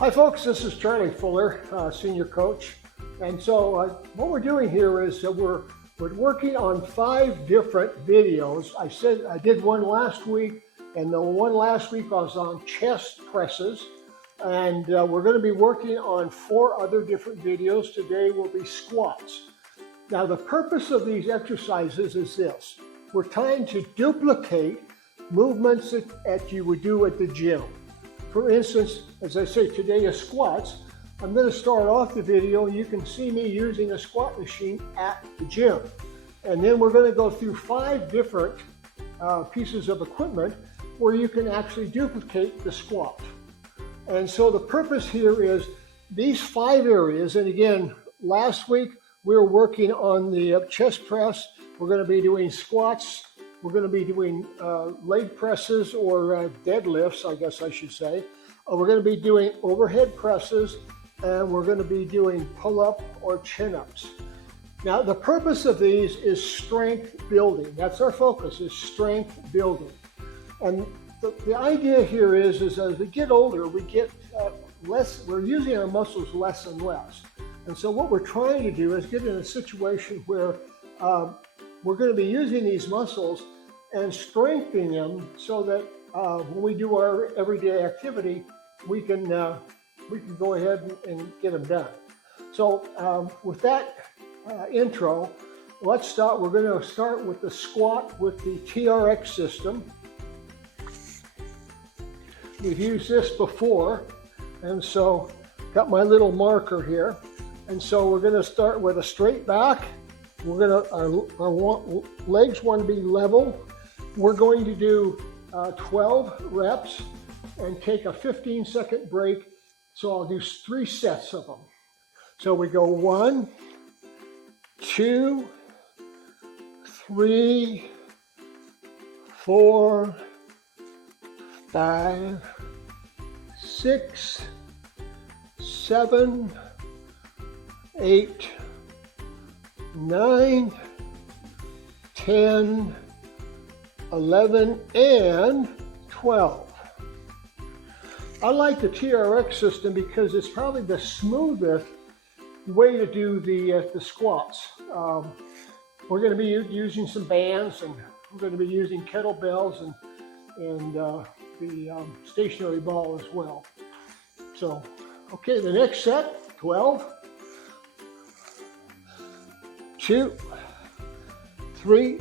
Hi folks, this is Charlie Fuller, Senior Coach. And so what we're doing here is we're working on 5 different videos. I did one last week, and the one last week was on chest presses. And we're going to be working on 4 other different videos. Today will be squats. Now the purpose of these exercises is this. We're trying to duplicate movements that you would do at the gym. For instance, as I say, today is squats. I'm going to start off the video and you can see me using a squat machine at the gym. And then we're going to go through 5 different pieces of equipment where you can actually duplicate the squat. And so the purpose here is these 5 areas. And again, last week we were working on the chest press. We're going to be doing squats. We're going to be doing leg presses or deadlifts, I guess I should say. We're going to be doing overhead presses, and we're going to be doing pull-up or chin-ups. Now, the purpose of these is strength building. That's our focus, is strength building. And the idea here is as we get older, we get less, we're using our muscles less and less. And so what we're trying to do is get in a situation where we're going to be using these muscles and strengthening them so that when we do our everyday activity, we can go ahead and get them done. So with that intro, let's start. We're going to start with the squat with the TRX system. We've used this before, and so got my little marker here. And so we're going to start with a straight back. We're going to, our legs want to be level. We're going to do 12 reps and take a 15-second break. So I'll do 3 sets of them. So we go 1, 2, 3, 4, 5, 6, 7, 8, 9, 10, 11, and 12. I like the TRX system because it's probably the smoothest way to do the squats. We're going to be using some bands, and we're going to be using kettlebells and the stationary ball as well. So, okay, the next set, 12. 2, 3,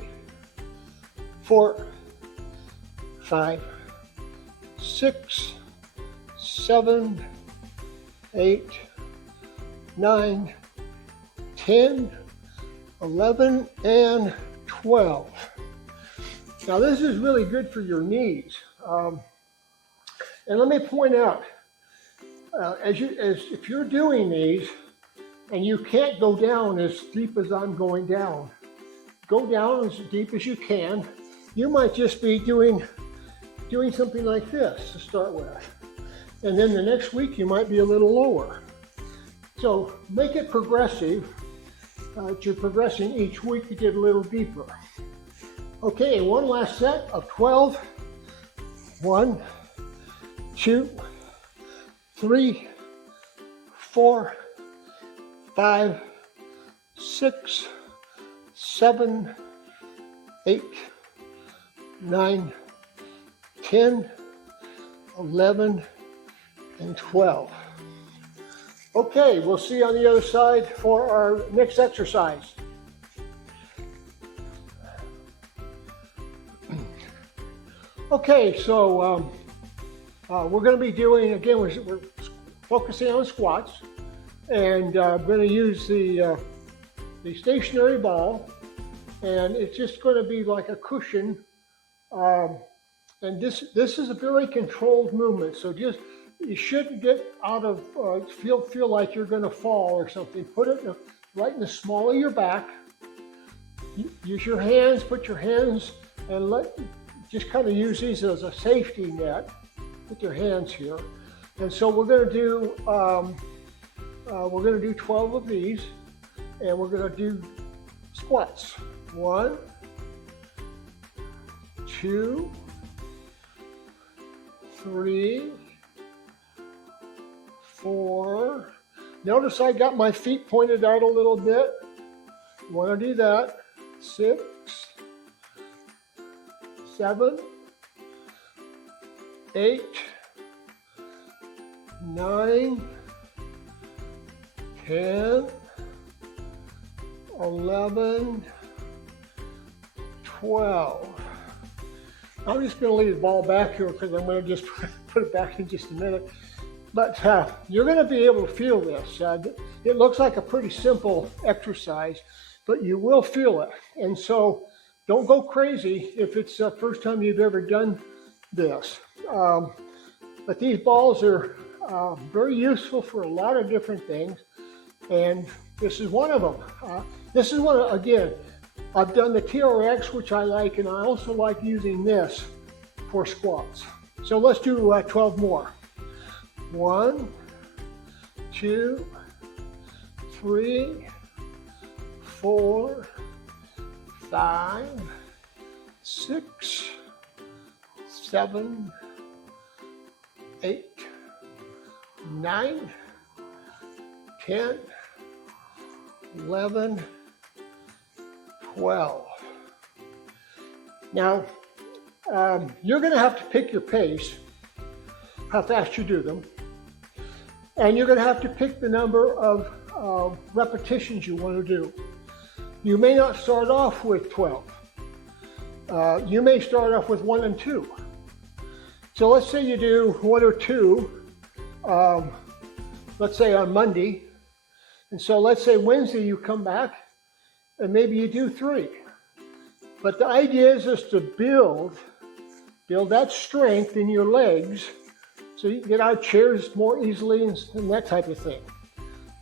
4, 5, 6, 7, 8, 9, 10, 11, and 12. Now this is really good for your knees. And let me point out, if you're doing these, and you can't go down as deep as I'm going down. Go down as deep as you can. You might just be doing something like this to start with. And then the next week you might be a little lower. So make it progressive. You're progressing each week to get a little deeper. Okay, one last set of 12. 1, 2, 3, 4, 5, 6, 7, 8, 9, 10, 11, and 12. Okay, we'll see you on the other side for our next exercise. Okay, so we're going to be doing, again, we're focusing on squats. And I'm going to use the stationary ball, and it's just going to be like a cushion. And this is a very controlled movement. So you shouldn't get out of feel like you're going to fall or something. Put it right in the small of your back. Use your hands. Put your hands and just kind of use these as a safety net. Put your hands here, and so we're going to do. We're going to do 12 of these, and we're going to do squats. 1, 2, 3, 4. Notice I got my feet pointed out a little bit. You want to do that. 6, 7, 8, 9, 10, 11, 12. I'm just going to leave the ball back here because I'm going to just put it back in just a minute. But you're going to be able to feel this. It looks like a pretty simple exercise, but you will feel it. And so don't go crazy if it's the first time you've ever done this. But these balls are very useful for a lot of different things. And this is one of them. This is one, again, I've done the TRX, which I like, and I also like using this for squats. So let's do 12 more. 1, 2, 3, 4, 5, 6, 7, 8, 9, 10, 11, 12. Now, you're going to have to pick your pace, how fast you do them, and you're going to have to pick the number of repetitions you want to do. You may not start off with 12. You may start off with 1 and 2. So let's say you do 1 or 2, let's say on Monday. And so let's say Wednesday you come back and maybe you do 3. But the idea is just to build that strength in your legs so you can get out of chairs more easily and that type of thing.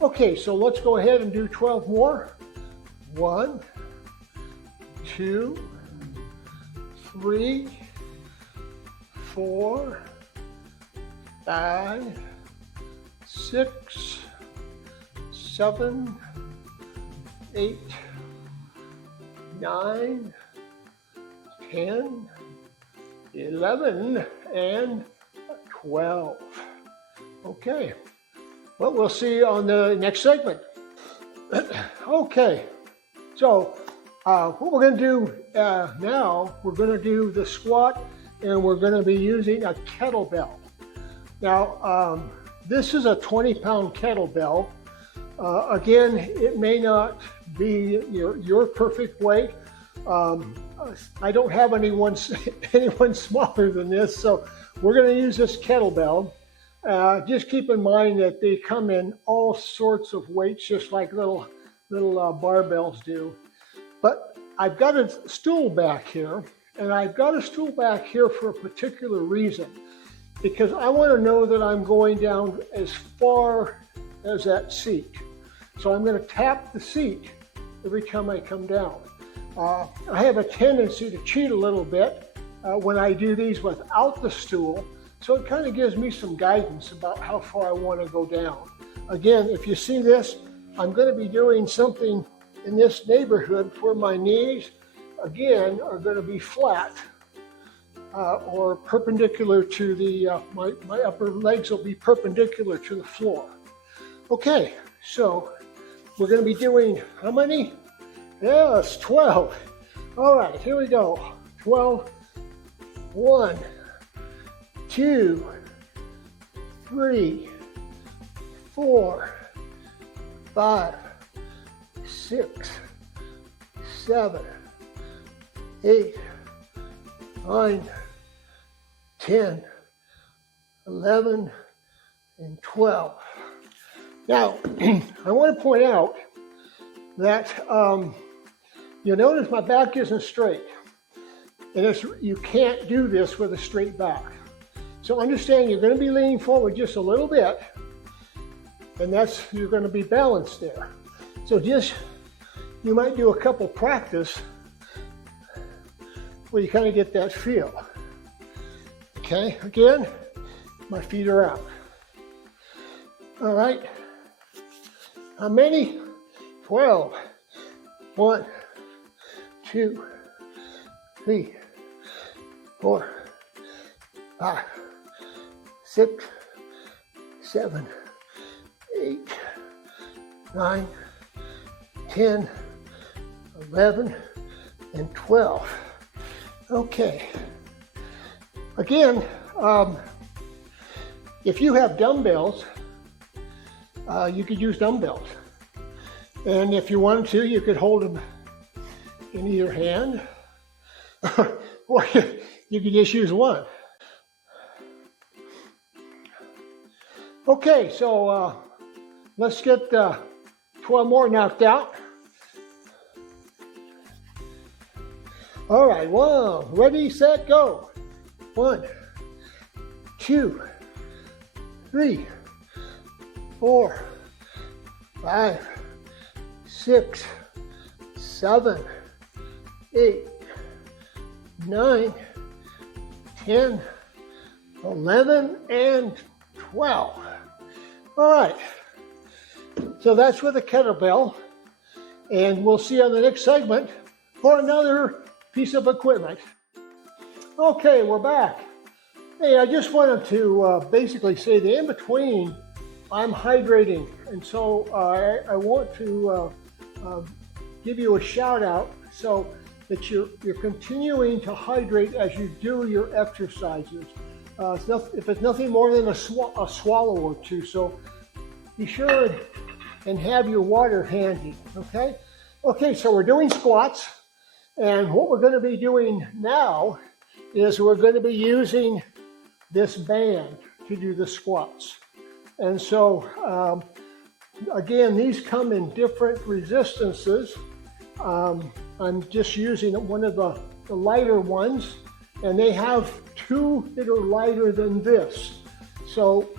Okay, so let's go ahead and do 12 more. 1, 2, 3, 4, 5, 6, 7, 8, 9, 10, 11, and 12. Okay, well, we'll see you on the next segment. Okay, so what we're going to do now, we're going to do the squat, and we're going to be using a kettlebell. Now, this is a 20-pound kettlebell. Again, it may not be your perfect weight. I don't have anyone smaller than this, so we're going to use this kettlebell. Just keep in mind that they come in all sorts of weights, just like little barbells do. But I've got a stool back here, and I've got a stool back here for a particular reason, because I want to know that I'm going down as far as that seat. So I'm going to tap the seat every time I come down. I have a tendency to cheat a little bit when I do these without the stool, so it kind of gives me some guidance about how far I want to go down. Again, if you see this, I'm going to be doing something in this neighborhood where my knees, again, are going to be flat or perpendicular to the, my upper legs will be perpendicular to the floor. Okay, so we're going to be doing how many? Yes, 12. All right, here we go. 12. 1, 2, 3, 4, 5, 6, 7, 8, 9, 10, 11, and 12. Now, I want to point out that you'll notice my back isn't straight. And you can't do this with a straight back. So understand you're going to be leaning forward just a little bit, and you're going to be balanced there. So you might do a couple practice where you kind of get that feel. Okay, again, my feet are out. All right, how many? 12. 1, 2, 3, 4, 5, 6, 7, 9, 10, 11, and 12. Okay. Again, if you have dumbbells, you could use dumbbells. And if you wanted to, you could hold them in either hand, or you could just use one. Okay, so let's get 12 more knocked out. All right, one, ready, set, go. 1, 2, 3, 4, 5, 6, 7, 8, 9, 10, 11, and 12. All right, so that's with a kettlebell, and we'll see on the next segment for another piece of equipment. Okay, we're back. Hey, I just wanted to basically say that in between, I'm hydrating, and so I want to give you a shout out so that you're continuing to hydrate as you do your exercises. If it's nothing more than a swallow or two, so be sure and have your water handy, okay? Okay, so we're doing squats, and what we're going to be doing now is we're going to be using this band to do the squats. And so, again, these come in different resistances. I'm just using one of the lighter ones, and they have two that are lighter than this. So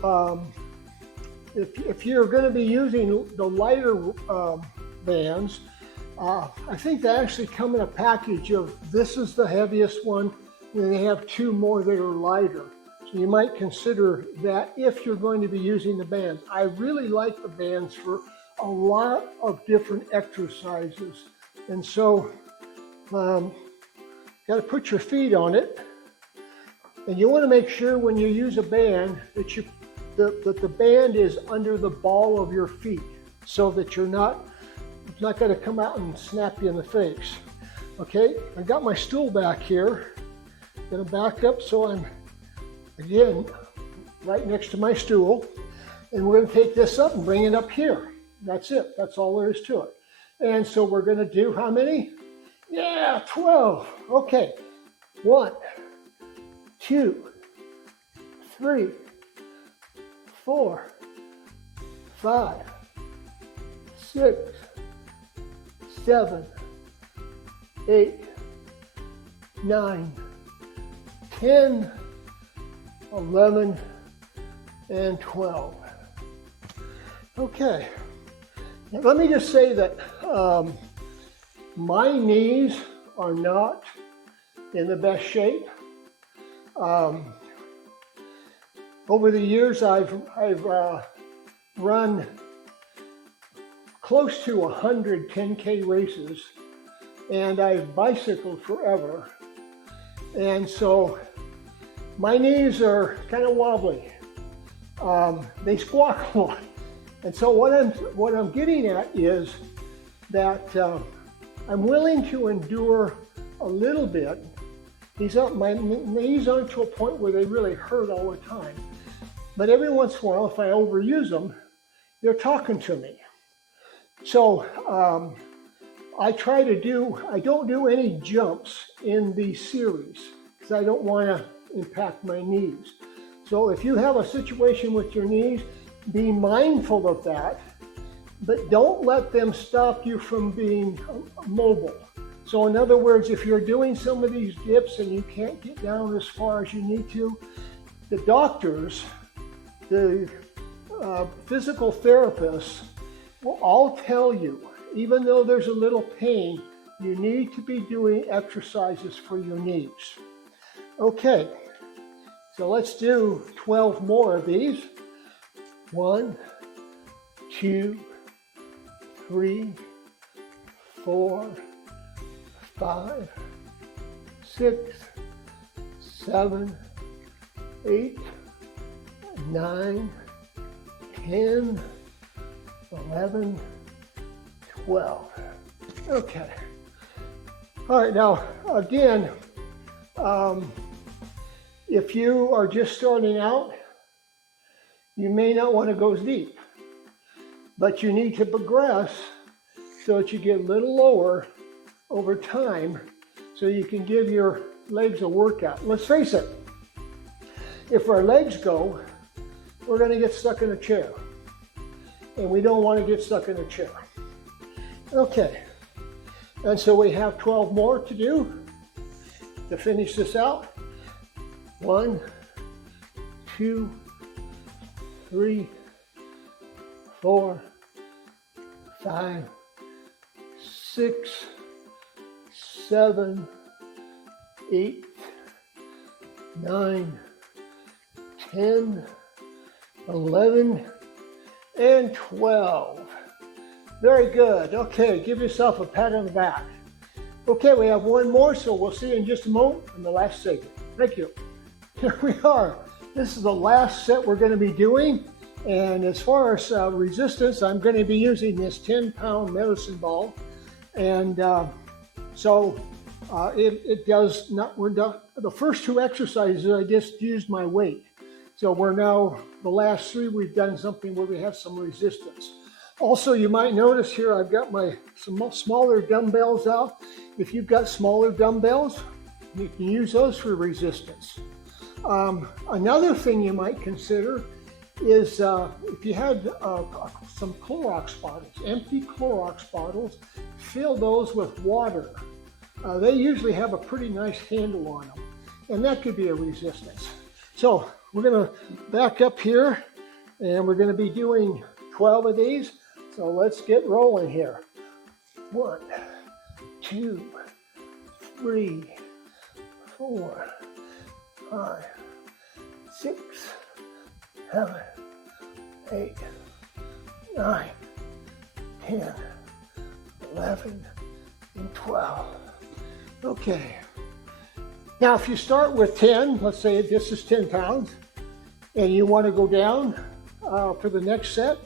if you're going to be using the lighter bands, I think they actually come in a package of this is the heaviest one, and they have two more that are lighter. So you might consider that if you're going to be using the bands. I really like the bands for a lot of different exercises. And so got to put your feet on it. And you want to make sure when you use a band that the band is under the ball of your feet so that it's not going to come out and snap you in the face. Okay, I got my stool back here. Going to back up so I'm, again, right next to my stool. And we're going to take this up and bring it up here. That's it. That's all there is to it. And so we're going to do how many? Yeah, 12. Okay. 1, 2, 3, 4, 5, 6, 7, 8, 9, 10, 11, and 12. Okay. Now, let me just say that my knees are not in the best shape. Over the years, I've run close to 100 10K races, and I've bicycled forever. And so my knees are kind of wobbly. They squawk a lot. And so what I'm getting at is that I'm willing to endure a little bit. My knees aren't to a point where they really hurt all the time. But every once in a while, if I overuse them, they're talking to me. So I don't do any jumps in the series because I don't want to impact my knees. So if you have a situation with your knees, be mindful of that, but don't let them stop you from being mobile. So in other words, if you're doing some of these dips and you can't get down as far as you need to, the doctors, the physical therapists will all tell you, even though there's a little pain, you need to be doing exercises for your knees. Okay, so let's do 12 more of these. 1, 2, 3, 4, 5, 6, 7, 8, 9, 10, 11, 12. Okay. All right, now again, if you are just starting out, you may not want to go as deep, but you need to progress so that you get a little lower over time so you can give your legs a workout. Let's face it, if our legs go, we're going to get stuck in a chair, and we don't want to get stuck in a chair. Okay, and so we have 12 more to do to finish this out. 1, 2, 3, 4, 5, 6, 7, 8, 9, 10, 11, and 12. Very good. Okay, give yourself a pat on the back. Okay, we have one more, so we'll see you in just a moment in the last segment. Thank you. Here we are. This is the last set we're going to be doing. And as far as resistance, I'm going to be using this 10-pound medicine ball. And it does not, we're done. The first two exercises, I just used my weight. So we're now, the last three, we've done something where we have some resistance. Also, you might notice here, I've got some smaller dumbbells out. If you've got smaller dumbbells, you can use those for resistance. Another thing you might consider is if you had some Clorox bottles, empty Clorox bottles, fill those with water. They usually have a pretty nice handle on them, and that could be a resistance. So we're going to back up here, and we're going to be doing 12 of these. So let's get rolling here. 1, 2, 3, 4, 5, 6, 7, 8, 9, 10, 11, and 12. Okay. Now, if you start with 10, let's say this is 10 pounds, and you want to go down for the next set,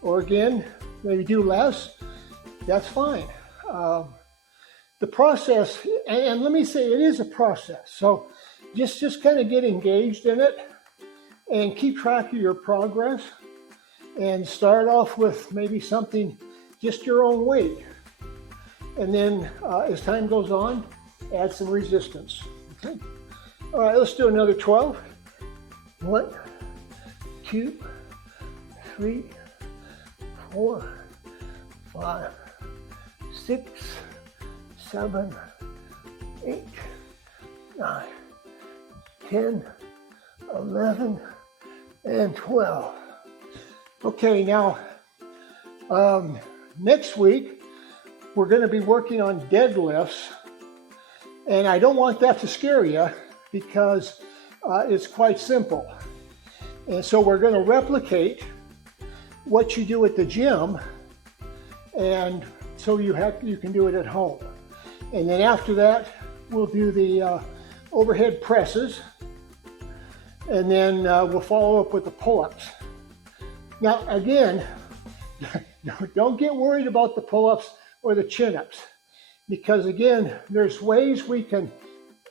or again, maybe do less, that's fine. The process, and let me say it is a process, so just kind of get engaged in it and keep track of your progress and start off with maybe something, just your own weight. And then as time goes on, add some resistance. Okay. All right, let's do another 12. 1, 2, 3, 4, 5, 6, 7, 8, 9, 10, 11, and 12. Okay, now next week we're going to be working on deadlifts, and I don't want that to scare you because it's quite simple. And so we're going to replicate what you do at the gym, and so you can do it at home. And then after that, we'll do the overhead presses, and then we'll follow up with the pull-ups. Now, again, don't get worried about the pull-ups or the chin-ups, because again, there's ways we can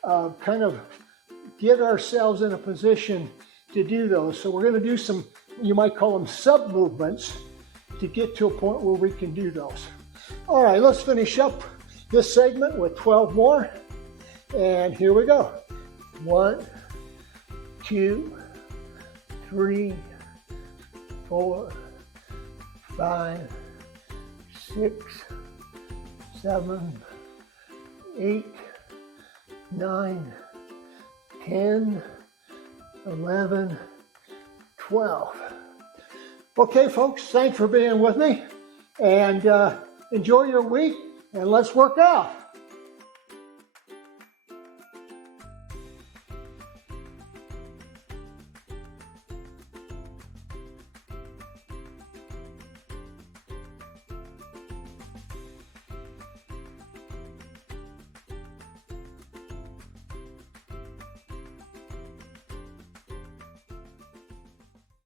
kind of get ourselves in a position to do those. So we're going to do some, you might call them sub-movements, to get to a point where we can do those. All right, let's finish up this segment with 12 more. And here we go. 1, 2, 3, 4, 5, 6, 7, 8, 9, 10, 11, 12. Okay, folks, thanks for being with me, and enjoy your week, and let's work out.